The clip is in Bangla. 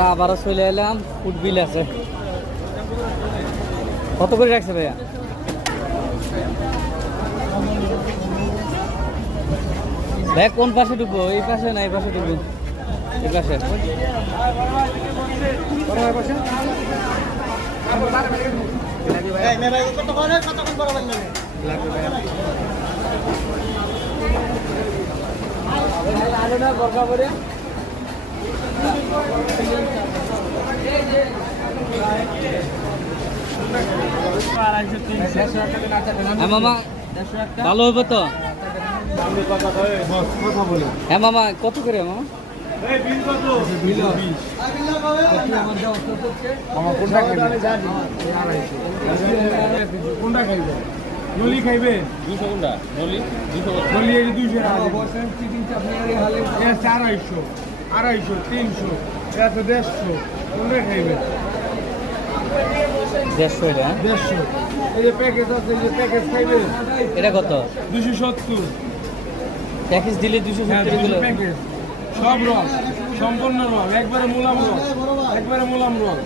আমরা আবারও চলে এলাম। ফুড বিল আছে, কত করে রাখছে ভাইয়া? ভাইয়া কোন পাশে ঢুকবো? এই পাশে না এই পাশে ঢুকবো? এই পাশে। মামা ভালো হবে তো? হ্যাঁ মামা, কত করে মামা? কোনটা খাইবে? নলি খাইবে? 200 কোনটা? নলি 200 নলি এই 200 টাকা। 250, 250, 300, 150, কোনটা খাইবে? 150 এটা। 150। এই যে প্যাকেজ আছে, এই যে প্যাকেজ খাইবে? এটা কত? 270। প্যাকেজ দিলে 270 কিলো। প্যাকেজ সব রস, সম্পূর্ণ রস, একবারে মুলাম রস, একবারে মুলাম রস।